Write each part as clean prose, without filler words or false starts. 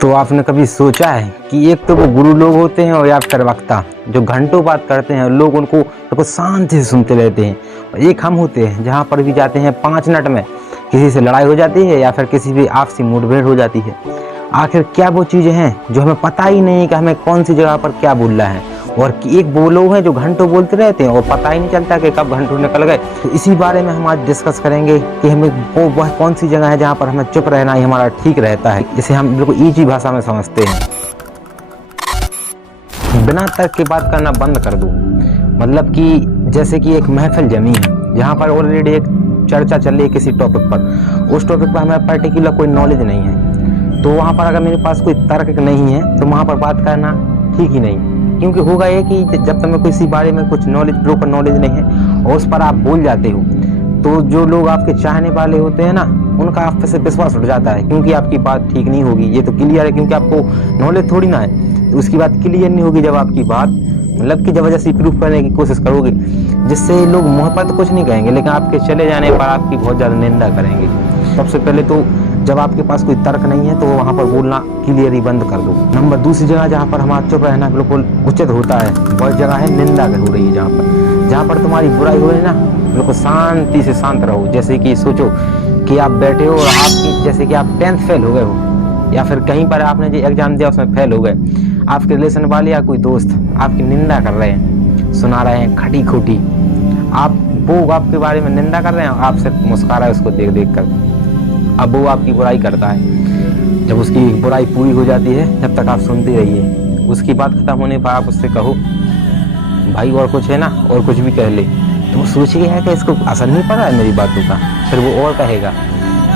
तो आपने कभी सोचा है कि एक तो वो गुरु लोग होते हैं और या फिर वक्ता जो घंटों बात करते हैं, लोग उनको शांति से सुनते रहते हैं। और एक हम होते हैं जहाँ पर भी जाते हैं 5 मिनट में किसी से लड़ाई हो जाती है या फिर किसी भी आपसी मुठभेड़ हो जाती है। आखिर क्या वो चीज़ें हैं जो हमें पता ही नहीं कि हमें कौन सी जगह पर क्या बोलना है, और कि एक वो लोग हैं जो घंटों बोलते रहते हैं और पता ही नहीं चलता कि कब घंटों निकल गए। तो इसी बारे में हम आज डिस्कस करेंगे कि हमें वह कौन सी जगह है जहाँ पर हमें चुप रहना ही हमारा ठीक रहता है, जिसे हम बिल्कुल ईजी भाषा में समझते हैं। बिना तर्क की बात करना बंद कर दो। मतलब कि जैसे कि एक महफिल जमी है जहाँ पर ऑलरेडी एक चर्चा चल रही है किसी टॉपिक पर, उस टॉपिक पर हमें पर्टिकुलर कोई नॉलेज नहीं है, तो वहाँ पर अगर मेरे पास कोई तर्क नहीं है तो वहाँ पर बात करना ठीक ही नहीं। क्योंकि होगा ये कि जब तक किसी बारे में कुछ नॉलेज, प्रॉपर नॉलेज नहीं है और उस पर आप बोल जाते हो, तो जो लोग आपके चाहने वाले होते हैं ना, उनका आप से विश्वास उठ जाता है, क्योंकि आपकी बात ठीक नहीं होगी। ये तो क्लियर है, क्योंकि आपको नॉलेज थोड़ी ना है, तो उसकी बात क्लियर नहीं होगी जब आपकी बात मतलब की जबरदस्ती प्रूफ करने की कोशिश करोगे, जिससे लोग मुँह पर तो कुछ नहीं कहेंगे लेकिन आपके चले जाने पर आपकी बहुत ज़्यादा निंदा करेंगे। सबसे पहले तो जब आपके पास कोई तर्क नहीं है तो वहाँ पर बोलना क्लियर ही बंद कर दो। नंबर दूसरी जगह जहाँ पर हमारा चुप रहना बिल्कुल उचित होता है वह जगह है निंदा हो रही है, जहाँ पर तुम्हारी बुराई हो रही है ना, बिल्कुल शांति से शांत रहो। जैसे कि सोचो कि आप बैठे हो और आपकी जैसे कि आप 10th फेल हो गए हो, या फिर कहीं पर आपने जो एग्जाम दिया उसमें फेल हो गए, आपके रिलेशन वाले या कोई दोस्त आपकी निंदा कर रहे हैं, सुना रहे हैं खटी खोटी, वो आपके बारे में निंदा कर रहे हैं, आप सिर्फ मुस्कुरा रहे हैं उसको देख देख कर। अब वो आपकी बुराई करता है, जब उसकी बुराई पूरी हो जाती है जब तक आप सुनते रहिए, उसकी बात खत्म होने पर आप उससे कहो भाई और कुछ है ना, और कुछ भी कह ले, तो वो सोचेगा है कि इसको असर नहीं पड़ रहा है मेरी बातों का, फिर वो और कहेगा।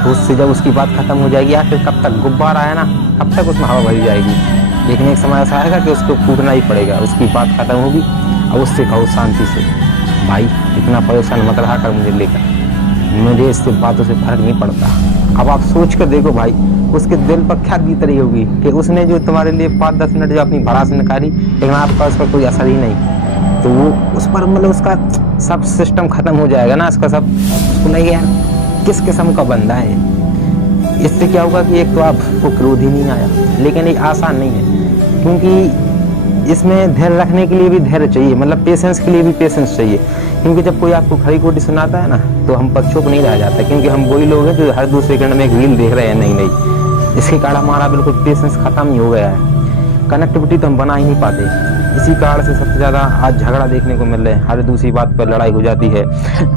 तो उससे जब उसकी बात खत्म हो जाएगी, आखिर कब तक गुब्बारा है ना, कब तक उसमें हवा भरी जाएगी, लेकिन एक समय ऐसा आएगा कि उसको फूटना ही पड़ेगा। उसकी बात खत्म होगी, अब उससे कहो शांति से भाई इतना परेशान मत रहा कर मुझे लेकर, मुझे इससे बातों से फर्क नहीं पड़ता। अब आप सोच कर देखो भाई उसके दिल पर क्या बीत रही होगी कि उसने जो तुम्हारे लिए 5-10 मिनट जो अपनी भड़ास निकाली, लेकिन आपका उस पर कोई असर ही नहीं, तो वो उस पर मतलब उसका सब सिस्टम खत्म हो जाएगा ना, इसका सब। उसको नहीं यार किस किस्म का बंदा है। इससे क्या होगा कि एक तो आपको क्रोध ही नहीं आया, लेकिन ये आसान नहीं है, क्योंकि इसमें धैर्य रखने के लिए भी धैर्य चाहिए, मतलब पेशेंस के लिए भी पेशेंस चाहिए। क्योंकि जब कोई आपको खरी खोटी सुनाता है ना, तो हम पर चुप नहीं रह जाता, क्योंकि हम वही लोग हैं जो हर दूसरे सेकंड में एक रील देख रहे हैं नई नई। इसके कारण हमारा बिल्कुल पेशेंस खत्म ही हो गया है, कनेक्टिविटी तो हम बना ही नहीं पाते। इसी कारण से सबसे ज़्यादा आज झगड़ा देखने को मिल रहा है, हर दूसरी बात पर लड़ाई हो जाती है।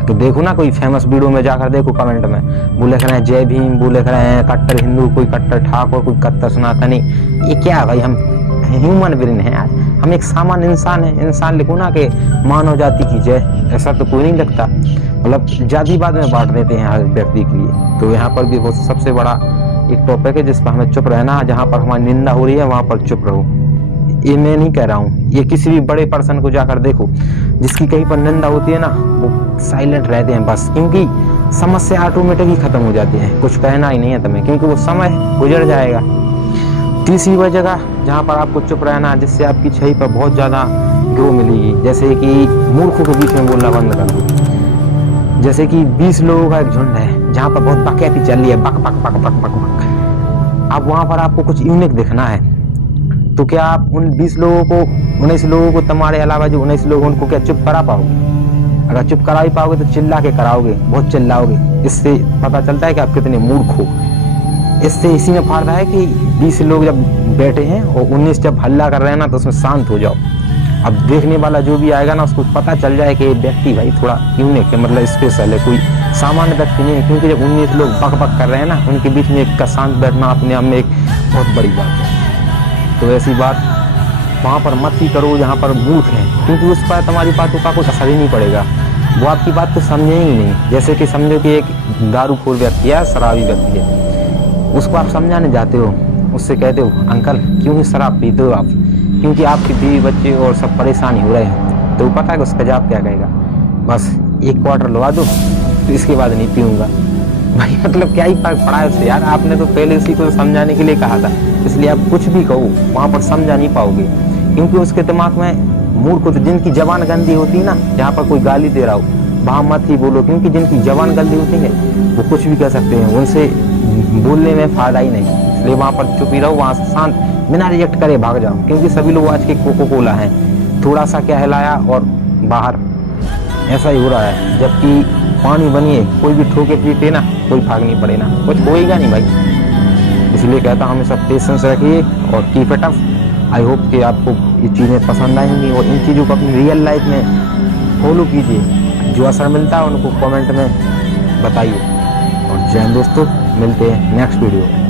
तो देखो ना कोई फेमस वीडियो में जाकर देखो, कमेंट में वो लिख रहे हैं जय भीम, वो लिख रहे हैं कट्टर हिंदू, कोई कट्टर ठाकुर, कोई कट्टर सनातनी। ये क्या है भाई, हम ह्यूमन ब्रेन है यार, हम एक सामान्य इंसान है। इंसान लिखो ना कि मानव जाति की जय, ऐसा तो कोई नहीं लगता। मतलब जातिवाद में बांट देते हैं हर व्यक्ति के लिए। तो यहाँ पर भी वो सबसे बड़ा एक टॉपिक है जिस पर हमें चुप रहना, जहाँ पर हमारी निंदा हो रही है वहाँ पर चुप रहो। ये मैं नहीं कह रहा हूँ, ये किसी भी बड़े पर्सन को जाकर देखो, जिसकी कहीं पर निंदा होती है ना, वो साइलेंट रहते हैं बस, क्योंकि समस्या ऑटोमेटिक ही खत्म हो जाती है। कुछ कहना ही नहीं है तुम्हें, क्योंकि वो समय गुजर जाएगा। तीसरी वह जगह जहाँ पर आपको चुप रहना, जिससे आपकी छवि पर बहुत ज़्यादा ग्रो मिलेगी, जैसे कि मूर्खों के बीच में बोलना बंद कर दो। जैसे कि 20 लोगों का एक झुंड है जहाँ पर बहुत बकैती चल रही है, बक बक बक बक बक बक। अब वहाँ पर आपको कुछ यूनिक दिखना है, तो क्या आप उन 19 लोगों को तुम्हारे अलावा जो 19 लोग उनको क्या चुप करा पाओगे? अगर चुप करा ही पाओगे तो चिल्ला के कराओगे, बहुत चिल्लाओगे। इससे पता चलता है कि आप कितने मूर्ख हो। इससे इसी में फायदा है कि 20 लोग जब बैठे हैं और 19 जब हल्ला कर रहे हैं ना, तो उसमें शांत हो जाओ। अब देखने वाला जो भी आएगा ना, उसको पता चल जाए कि ये व्यक्ति भाई थोड़ा यूनिक है, मतलब स्पेशल है, कोई सामान्य व्यक्ति नहीं है। क्योंकि जब 19 लोग बक बक कर रहे हैं ना, उनके बीच में एक का शांत बैठना अपने आप में एक बहुत बड़ी बात है। तो ऐसी बात वहाँ पर मत ही करो जहाँ पर मूर्ख है, क्योंकि उस पर तुम्हारी बातों का कोई असर ही नहीं पड़ेगा, वो आपकी बात को समझेंगे ही नहीं। जैसे कि समझो कि एक दारूखोर व्यक्ति है, शराबी व्यक्ति है, उसको आप समझाने जाते हो, उससे कहते हो अंकल क्यों शराब पीते हो आप, क्योंकि आपके बीवी बच्चे और सब परेशानी हो रहे हैं, तो वो पता है कि उसका जवाब क्या कहेगा, बस 1 क्वार्टर लगा दो तो इसके बाद नहीं पीऊँगा। भाई मतलब क्या ही फर्क पड़ा है उससे यार, आपने तो पहले उसी को समझाने के लिए कहा था, इसलिए आप कुछ भी कहो वहाँ पर समझा नहीं पाओगे, क्योंकि उसके दिमाग में मूर्ख होते, जिनकी जबान गंदी होती है ना, जहाँ पर कोई गाली दे रहा हो वहाँ मत ही बोलो, क्योंकि जिनकी जबान गंदी होती है वो कुछ भी कह सकते हैं, उनसे बोलने में फायदा ही नहीं। इसलिए वहाँ पर चुप ही रहो, वहाँ से शांत बिना रिएक्ट करे भाग जाओ, क्योंकि सभी लोग आज के कोको कोला हैं, थोड़ा सा क्या हिलाया और बाहर, ऐसा ही हो रहा है। जबकि पानी बनिए कोई भी ठोके पीटे ना, कोई भाग नहीं पड़े ना, कुछ होएगा नहीं भाई। इसलिए कहता हूँ हमेशा पेशेंस रखिए और keep it up. I hope कि आपको ये चीज़ें पसंद आएंगी और इन चीज़ों को अपनी रियल लाइफ में फॉलो कीजिए। जो असर मिलता है उनको कमेंट में बताइए। और जय हिंद दोस्तों, मिलते हैं नेक्स्ट वीडियो में।